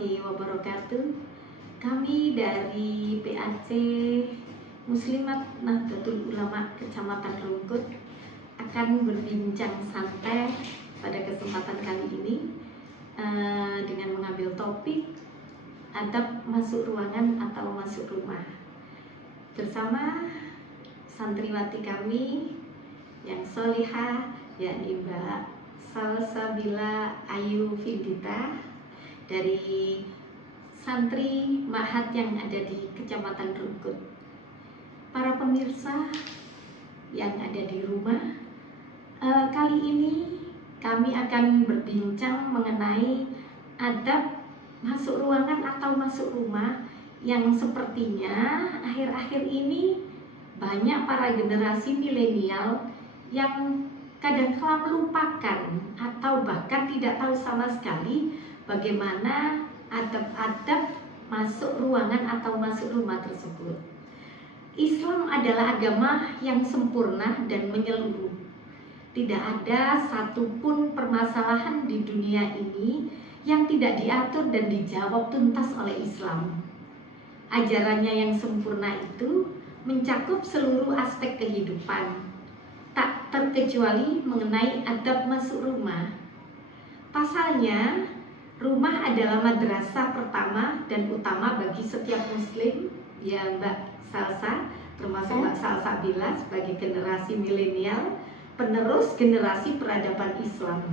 warahmatullahi wabarakatuh. Kami dari PAC Muslimat Nahdlatul Ulama Kecamatan Rungkut akan berbincang santai pada kesempatan kali ini dengan mengambil topik adab masuk ruangan atau masuk rumah bersama santriwati kami yang solihah, yakni Mbak Salsabila Ayu Findita dari santri Ma'had yang ada di Kecamatan Rungkut. Para pemirsa yang ada di rumah, kali ini kami akan berbincang mengenai adab masuk ruangan atau masuk rumah yang sepertinya akhir-akhir ini banyak para generasi milenial yang kadang-kala melupakan atau bahkan tidak tahu sama sekali bagaimana adab-adab masuk ruangan atau masuk rumah tersebut. Islam adalah agama yang sempurna dan menyeluruh. Tidak ada satupun permasalahan di dunia ini yang tidak diatur dan dijawab tuntas oleh Islam. Ajarannya yang sempurna itu mencakup seluruh aspek kehidupan, tak terkecuali mengenai adab masuk rumah. Pasalnya, rumah adalah madrasah pertama dan utama bagi setiap muslim, ya Mbak Salsa, termasuk Mbak Salsabila sebagai generasi milenial, penerus generasi peradaban Islam,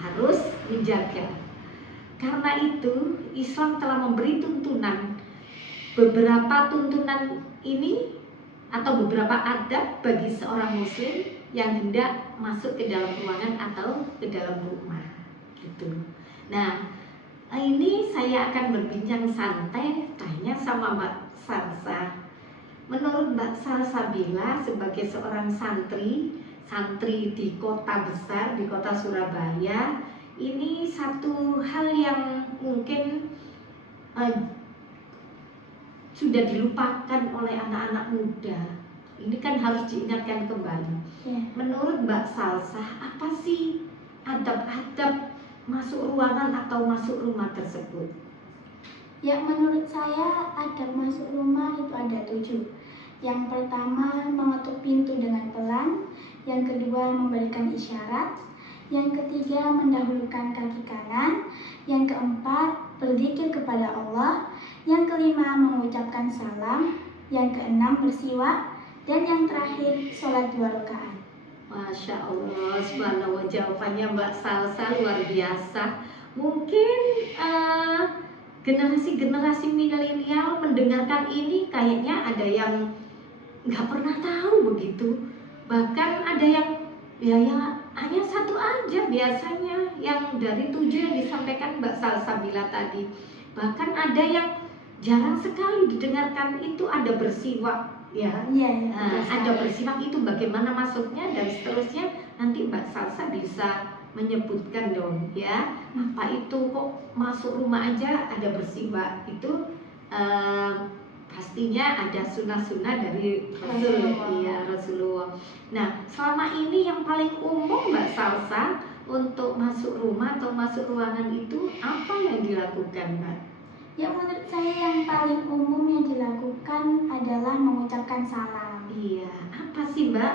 harus menjaga. Karena itu, Islam telah memberi tuntunan. Beberapa tuntunan ini atau beberapa adab bagi seorang muslim yang hendak masuk ke dalam ruangan atau ke dalam rumah gitu. Nah, ini saya akan berbincang santai tanya sama Mbak Salsa. Menurut Mbak Salsabila sebagai seorang santri di kota besar, di kota Surabaya, ini satu hal yang mungkin sudah dilupakan oleh anak-anak muda. Ini kan harus diingatkan kembali. Ya. Menurut Mbak Salsa, apa sih adab-adab masuk ruangan atau masuk rumah tersebut? Ya, menurut saya adab masuk rumah itu ada 7. Yang pertama, mengetuk pintu dengan pelan. Yang kedua, memberikan isyarat. Yang ketiga, mendahulukan kaki kanan. Yang keempat, berzikir kepada Allah. Yang kelima, mengucapkan salam. Yang keenam, bersiwak. Dan yang terakhir, sholat 2 rakaat. Masya Allah, subhanallah, jawabannya Mbak Salsa luar biasa. Mungkin generasi-generasi milenial mendengarkan ini kayaknya ada yang nggak pernah tahu begitu. Bahkan ada yang ya hanya satu aja biasanya yang dari 7 yang disampaikan Mbak Salsabila tadi. Bahkan ada yang jarang sekali didengarkan itu ada bersiwak, ya. Ada bersiwak itu bagaimana maksudnya dan seterusnya nanti Mbak Salsa bisa menyebutkan dong, ya. Apa itu kok masuk rumah aja ada bersiwak itu? Pastinya ada sunnah-sunnah dari Rasulullah. Nah, selama ini yang paling umum Mbak Salsa untuk masuk rumah atau masuk ruangan itu apa yang dilakukan, Mbak? Ya, menurut saya yang paling umum yang dilakukan adalah mengucapkan salam. Iya, apa sih Mbak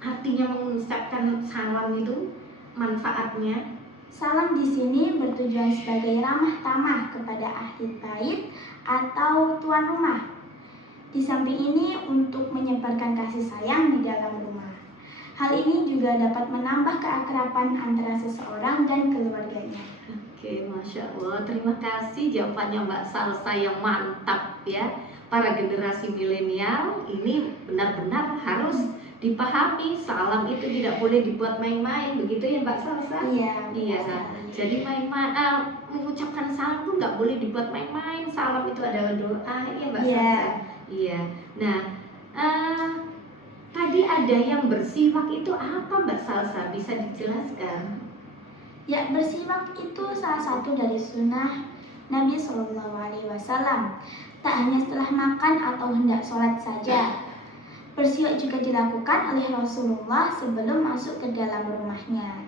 artinya mengucapkan salam itu, manfaatnya? Salam di sini bertujuan sebagai ramah tamah kepada ahli bait atau tuan rumah. Di samping ini untuk menyebarkan kasih sayang di dalam rumah. Hal ini juga dapat menambah keakraban antara seseorang dan keluarganya. Oke, Masya Allah, terima kasih jawabannya Mbak Salsa yang mantap ya. Para generasi milenial ini benar-benar harus dipahami, salam itu tidak boleh dibuat main-main, begitu ya Mbak Salsa? Iya. Jadi mengucapkan salam itu nggak boleh dibuat main-main. Salam itu adalah doa, ya Mbak Salsa? Iya. Nah, tadi ada yang bersiwak itu apa Mbak Salsa? Bisa dijelaskan? Ya, bersiwak itu salah satu dari sunnah Nabi SAW. Tak hanya setelah makan atau hendak sholat saja. Bersiwak juga dilakukan oleh Rasulullah sebelum masuk ke dalam rumahnya.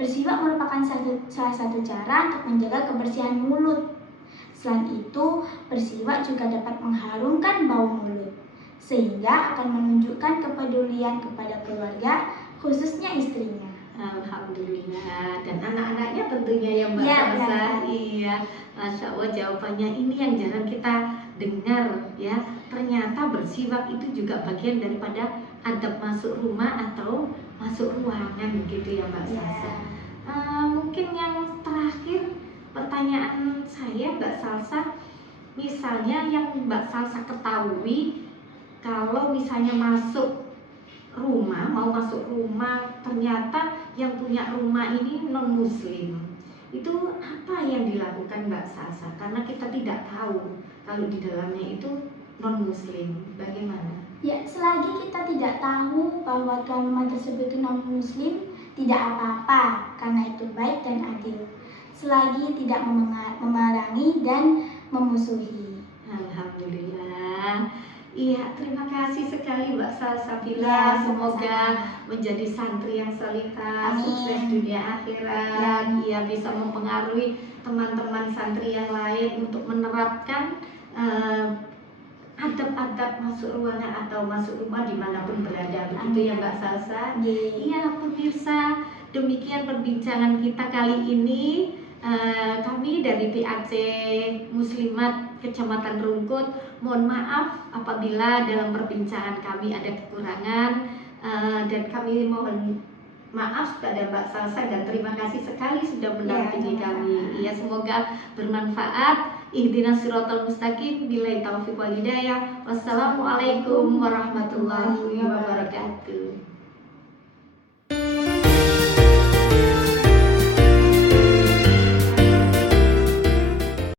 Bersiwak merupakan salah satu cara untuk menjaga kebersihan mulut Selain itu, bersiwak juga dapat mengharumkan bau mulut, sehingga akan menunjukkan kepedulian kepada keluarga, khususnya istrinya. Alhamdulillah, dan anak-anaknya tentunya ya Mbak Ya, Salsa. benar. Iya, Masya Allah, jawabannya ini yang jarang kita dengar ya. Ternyata bersiwak itu juga bagian daripada adab masuk rumah atau masuk ruangan begitu ya Mbak Salsa. Mungkin yang terakhir pertanyaan saya Mbak Salsa, misalnya yang Mbak Salsa ketahui, kalau misalnya mau masuk rumah, ternyata yang punya rumah ini non muslim, itu apa yang dilakukan Mbak Salsa? Karena kita tidak tahu kalau di dalamnya itu non muslim, bagaimana? Ya, selagi kita tidak tahu bahwa tuan rumah tersebut itu non muslim, tidak apa-apa, karena itu baik dan adil. Selagi tidak memerangi dan memusuhi. Alhamdulillah. Iya, terima kasih sekali Mbak Salsabila. Ya, Semoga sama-sama. menjadi santri yang salihah, Amin. sukses dunia akhirat. Iya, bisa mempengaruhi teman-teman santri yang lain untuk menerapkan adab-adab masuk ruangan atau masuk rumah dimanapun berada. Begitu ya Mbak Salsa. Iya, pemirsa, demikian perbincangan kita kali ini. Kami dari PAC Muslimat Kecamatan Rungkut mohon maaf apabila dalam perbincangan kami ada kekurangan, dan kami mohon maaf kepada Mbak Salsa dan terima kasih sekali sudah mendampingi kami. Ya, semoga bermanfaat. Ihdinas siratal mustaqim, billahi taufiq wal hidayah. Wassalamualaikum warahmatullahi wabarakatuh.